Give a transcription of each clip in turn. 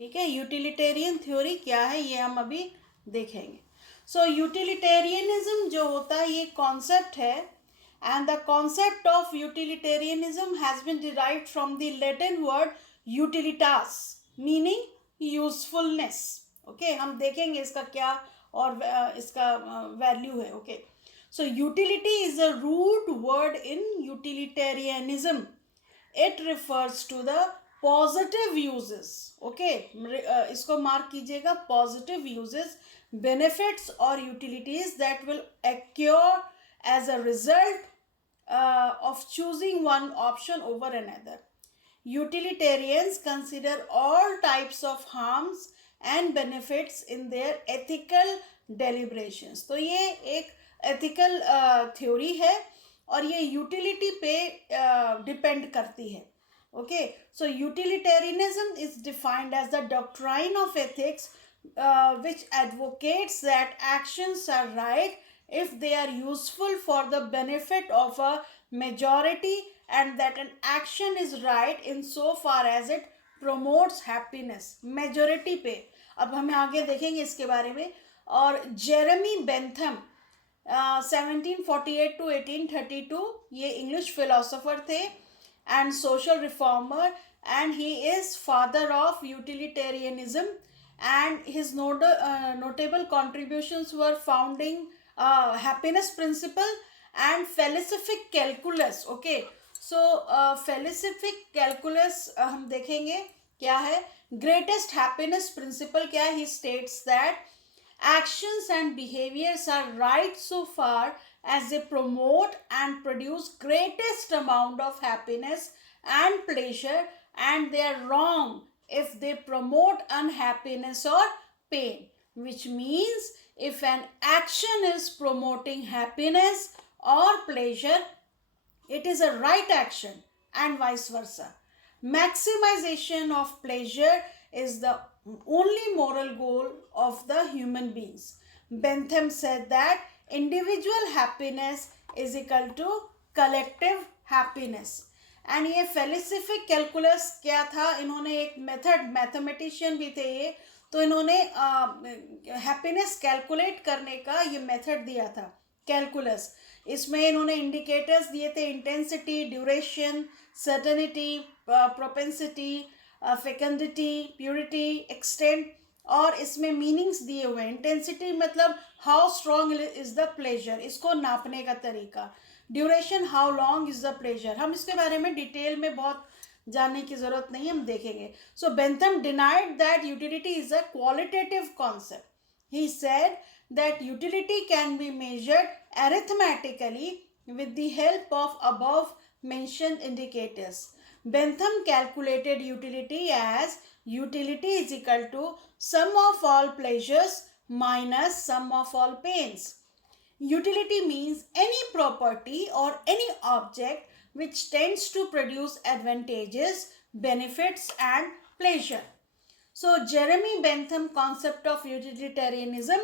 ठीक है, utilitarian theory क्या है ये हम अभी देखेंगे. सो यूटिलिटेरियनिज्म जो होता है ये कॉन्सेप्ट है, and the concept of utilitarianism has been derived from the Latin word utilitas meaning usefulness. Okay, हम देखेंगे इसका क्या और इसका वैल्यू है. Okay, so utility is a root word in utilitarianism. It refers to the positive uses. Okay, इसको mark कीजिएगा, positive uses, benefits और utilities that will accrue as a result of choosing one option over another. Utilitarians consider all types of harms and benefits in their ethical deliberations. तो ये एक ethical theory है और ये utility पे depend करती है. Okay, so utilitarianism is defined as the doctrine of ethics which advocates that actions are right if they are useful for the benefit of a majority, and that an action is right in so far as it promotes happiness. majority पे अब हम आगे देखेंगे इसके बारे में. और Jeremy Bentham 1748 to 1832 ये इंग्लिश फिलोसोफर थे and social reformer, and he is father of utilitarianism, and his notable contributions were founding happiness principle and philosophic calculus. Okay, so philosophic calculus हम देखेंगे क्या है. greatest happiness principle क्या है. he states that actions and behaviors are right so far as they promote and produce greatest amount of happiness and pleasure, and they are wrong if they promote unhappiness or pain. Which means if an action is promoting happiness or pleasure, it is a right action, and vice versa. Maximization of pleasure is the only moral goal of the human beings. Bentham said that individual happiness is equal to collective happiness. And ये फेलिसिफिक calculus क्या था, इन्होंने एक method, mathematician भी थे ये, तो इन्होंने हैप्पीनेस कैलकुलेट करने का ये मेथड दिया था, कैलकुलस. इसमें इन्होंने इंडिकेटर्स दिए थे, intensity, duration, certainty, propensity, फेकंडिटी, purity, extent, और इसमें मीनिंग्स दिए हुए हैं. इंटेंसिटी मतलब how strong is the pleasure, इसको नापने का तरीका. Duration, how long is the pleasure. हम इसके बारे में डिटेल में बहुत जानने की ज़रूरत नहीं, हम देखेंगे. So Bentham denied that utility is a qualitative concept. he said that utility can be measured arithmetically with the help of above mentioned indicators. Bentham calculated utility as utility is equal to sum of all pleasures minus sum of all pains. Utility means any property or any object which tends to produce advantages, benefits and pleasure. So Jeremy Bentham concept of utilitarianism,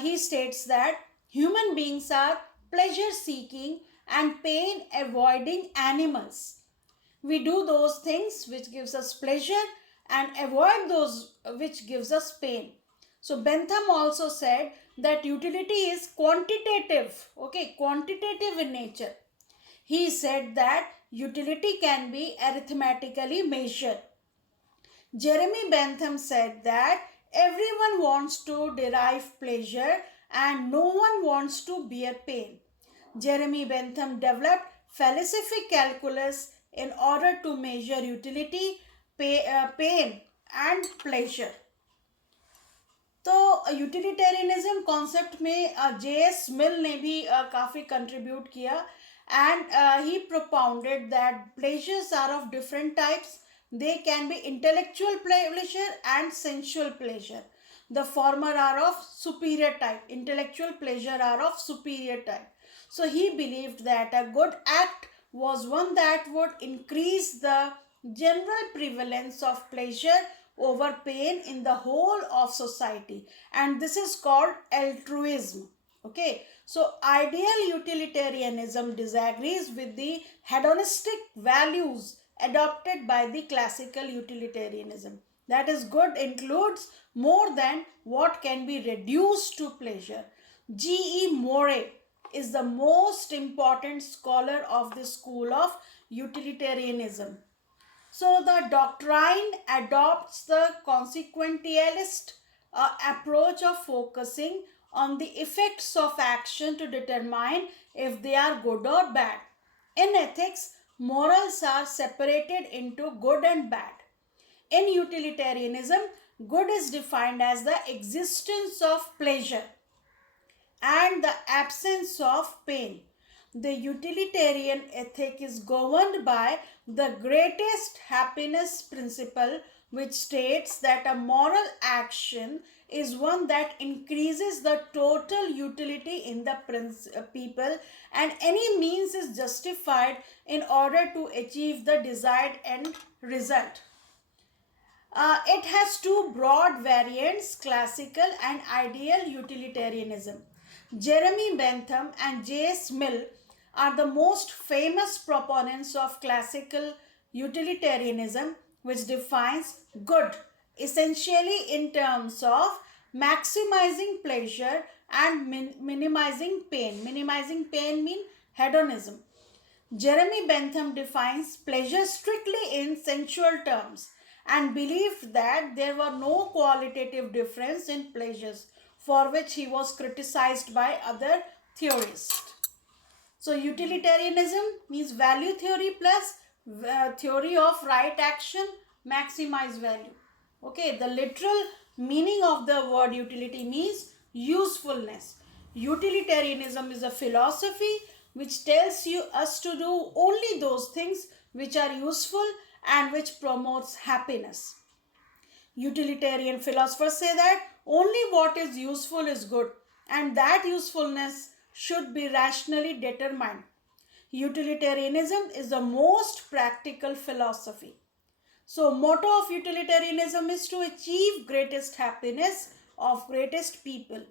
he states that human beings are pleasure seeking and pain avoiding animals. We do those things which gives us pleasure and avoid those which gives us pain. So Bentham also said that utility is quantitative, okay, quantitative in nature. He said that utility can be arithmetically measured. Jeremy Bentham said that everyone wants to derive pleasure and no one wants to bear pain. Jeremy Bentham developed philosophic calculus in order to measure utility, pain and pleasure. तो utilitarianism concept में J.S. Mill ने भी काफ़ी contribute किया, and he propounded that pleasures are of different types. They can be intellectual pleasure and sensual pleasure. The former are of superior type. Intellectual pleasure are of superior type. So he believed that a good act was one that would increase the general prevalence of pleasure over pain in the whole of society. And this is called altruism. Okay, so ideal utilitarianism disagrees with the hedonistic values adopted by the classical utilitarianism. That is, good includes more than what can be reduced to pleasure. G.E. Moray is the most important scholar of the school of utilitarianism. So the doctrine adopts the consequentialist approach of focusing on the effects of action to determine if they are good or bad. In ethics, morals are separated into good and bad. In utilitarianism, good is defined as the existence of pleasure and the absence of pain. The utilitarian ethic is governed by the greatest happiness principle, which states that a moral action is one that increases the total utility in the people, and any means is justified in order to achieve the desired end result. It has two broad variants, classical and ideal utilitarianism. Jeremy Bentham and J.S. Mill are the most famous proponents of classical utilitarianism, which defines good essentially in terms of maximizing pleasure and minimizing pain. Minimizing pain means hedonism. Jeremy Bentham defines pleasure strictly in sensual terms and believed that there were no qualitative difference in pleasures, for which he was criticized by other theorists. So utilitarianism means value theory plus theory of right action maximize value. Okay, the literal meaning of the word utility means usefulness. Utilitarianism is a philosophy which tells you us to do only those things which are useful and which promotes happiness. Utilitarian philosophers say that only what is useful is good, and that usefulness should be rationally determined. Utilitarianism is the most practical philosophy. So, motto of utilitarianism is to achieve greatest happiness of greatest people.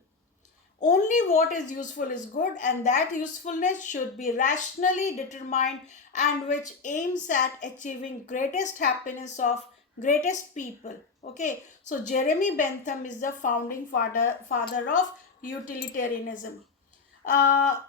Only what is useful is good, and that usefulness should be rationally determined and which aims at achieving greatest happiness of greatest people. Okay, so Jeremy Bentham is the founding father of utilitarianism.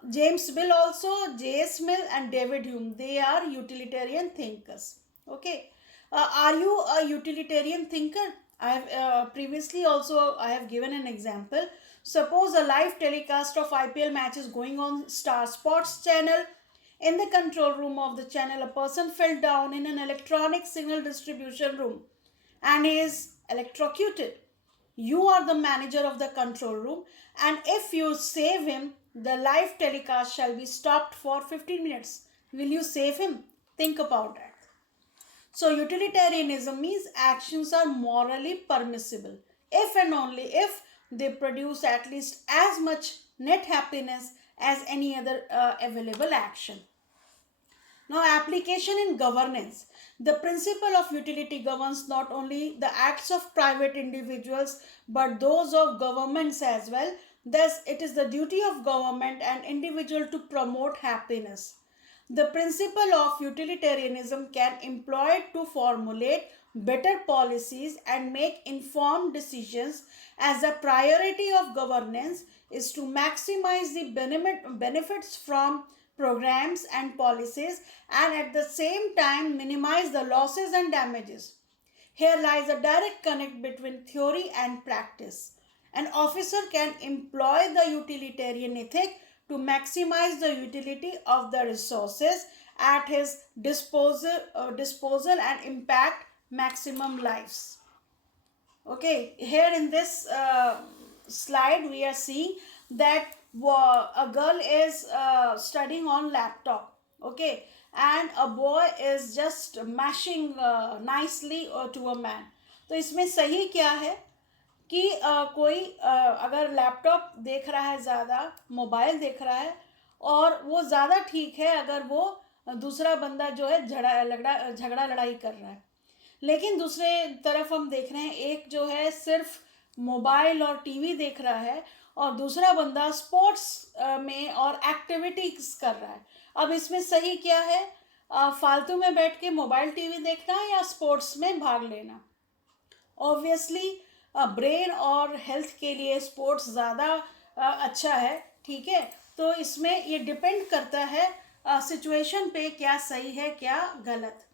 James Mill also, J.S. Mill and David Hume, they are utilitarian thinkers. Okay, are you a utilitarian thinker? I have previously also I have given an example. Suppose a live telecast of IPL matches going on Star Sports channel. In the control room of the channel, a person fell down in an electronic signal distribution room and is electrocuted. You are the manager of the control room, and if you save him, the live telecast shall be stopped for 15 minutes. Will you save him? Think about that. So, utilitarianism means actions are morally permissible if and only if they produce at least as much net happiness as any other available action. Now, application in governance. The principle of utility governs not only the acts of private individuals but those of governments as well. Thus, it is the duty of government and individual to promote happiness. The principle of utilitarianism can employed to formulate better policies and make informed decisions, as the priority of governance is to maximize the benefits from programs and policies and at the same time minimize the losses and damages. Here lies a direct connect between theory and practice. An officer can employ the utilitarian ethic to maximize the utility of the resources at his disposal and impact maximum lives. Okay, here in this slide we are seeing that a girl is studying on laptop. Okay, and a boy is just mashing nicely to a man. तो इसमें सही क्या है कि कोई अगर laptop देख रहा है ज़्यादा, मोबाइल देख रहा है, और वो ज़्यादा ठीक है अगर वो दूसरा बंदा जो है झगड़ा लड़ाई कर रहा है। लेकिन दूसरे तरफ हम देख रहे हैं एक जो है सिर्फ मोबाइल और टीवी देख रहा है और दूसरा बंदा स्पोर्ट्स में और एक्टिविटीज कर रहा है। अब इसमें सही क्या है, फालतू में बैठ के मोबाइल टीवी देखना या स्पोर्ट्स में भाग लेना? ऑब्वियसली ब्रेन और हेल्थ के लिए स्पोर्ट्स ज़्यादा अच्छा है, ठीक है। तो इसमें ये डिपेंड करता है सिचुएशन पे, क्या सही है क्या गलत।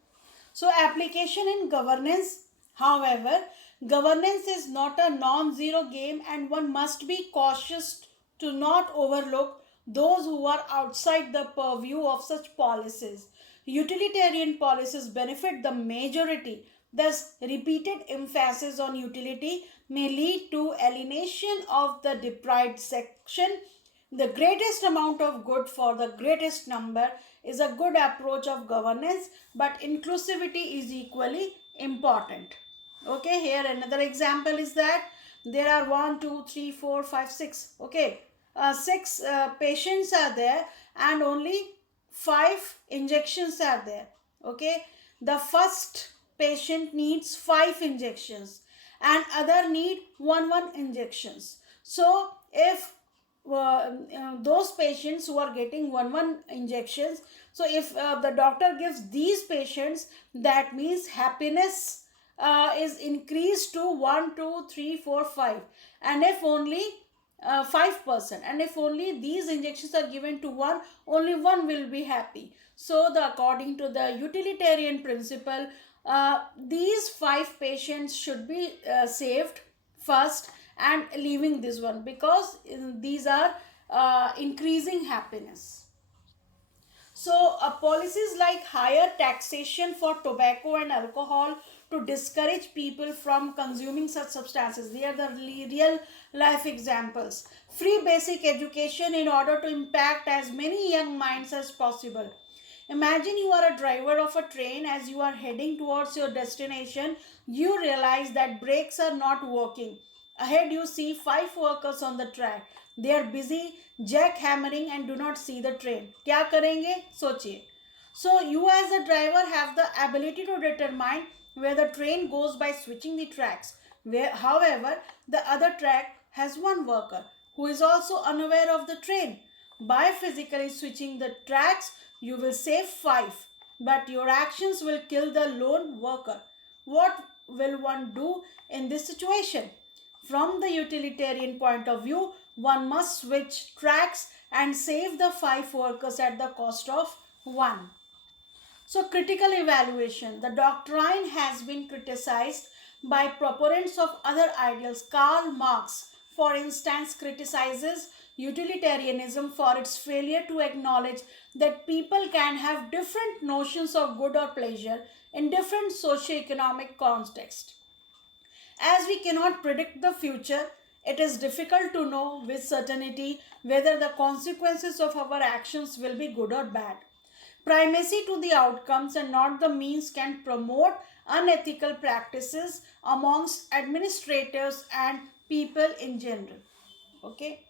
So application in governance, however, governance is not a non-zero game and one must be cautious to not overlook those who are outside the purview of such policies. Utilitarian policies benefit the majority. Thus, repeated emphasis on utility may lead to alienation of the deprived section. The greatest amount of good for the greatest number is a good approach of governance, but inclusivity is equally important. Okay, here another example is that there are 1, 2, 3, 4, 5, 6. Okay, six patients are there and only 5 injections are there. Okay, the first patient needs 5 injections and other need one injections. So if those patients who are getting one injections, so if the doctor gives these patients, that means happiness is increased to 1, 2, 3, 4, 5. And if only 5%, and if only these injections are given to one, only one will be happy. So according to the utilitarian principle, these 5 patients should be saved first and leaving this one, because these are increasing happiness. So, policies like higher taxation for tobacco and alcohol to discourage people from consuming such substances. They are the real life examples. Free basic education in order to impact as many young minds as possible. Imagine you are a driver of a train. As you are heading towards your destination, you realize that brakes are not working. Ahead, you see 5 workers on the track. They are busy jackhammering and do not see the train. क्या करेंगे सोचिए. So you as a driver have the ability to determine where the train goes by switching the tracks. However, the other track has one worker who is also unaware of the train. By physically switching the tracks, you will save 5, but your actions will kill the lone worker. What will one do in this situation? From the utilitarian point of view, one must switch tracks and save the 5 workers at the cost of one. So, critical evaluation. The doctrine has been criticized by proponents of other ideals. Karl Marx, for instance, criticizes utilitarianism for its failure to acknowledge that people can have different notions of good or pleasure in different socio-economic contexts. As we cannot predict the future, it is difficult to know with certainty whether the consequences of our actions will be good or bad. Primacy to the outcomes and not the means can promote unethical practices amongst administrators and people in general. Okay.